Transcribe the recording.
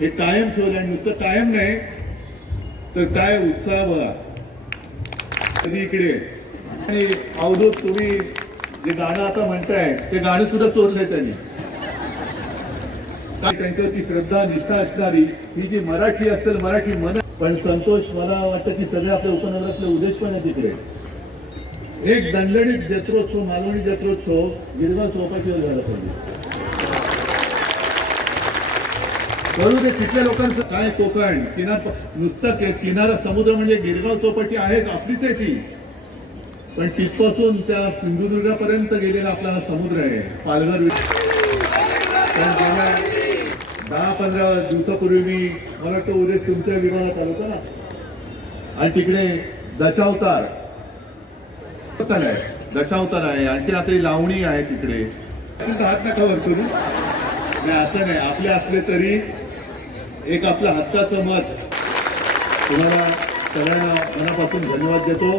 हे कायम ठेवलं. आणि नुसतं कायम नाही तर काय उत्साह बघा कधी इकडे. आणि अवधूत तुम्ही जे गाणं आता म्हणताय ते गाणं सुद्धा चोरलंय त्यांनी. त्यांच्यावरती श्रद्धा निष्ठा असणारी ही जी मराठी असेल, मराठी मन. पण संतोष, मला वाटतं की सगळे आपल्या उपनगरातले उद्देश पण आहे तिकडे. एक दणदणीत जत्रोत्सव, मालवणी जत्रोत्सव गिरगाव चौपाटीवर झाला पाहिजे. करू दे तिथल्या लोकांचं काय. कोकण नुसतं किनारा समुद्र म्हणजे गिरगाव चौपाटी आहेच, आपलीच आहे ती. पण तिथपासून त्या सिंधुदुर्गापर्यंत गेलेला आपला हा समुद्र आहे. पालघर गेल्या 10-15 दिवसापूर्वी मी, मला वाटतं उद्या तुमच्या विभागात आलो होता ना. आणि तिकडे दशावतार आहे, दशावतार आहे. आणखी आता लावणी आहे तिकडे. हात नका वर करू. नाही असं नाही, आपले असले तरी एक आपलं हक्काचं मत. तुम्हाला सगळ्यांना मनापासून धन्यवाद देतो.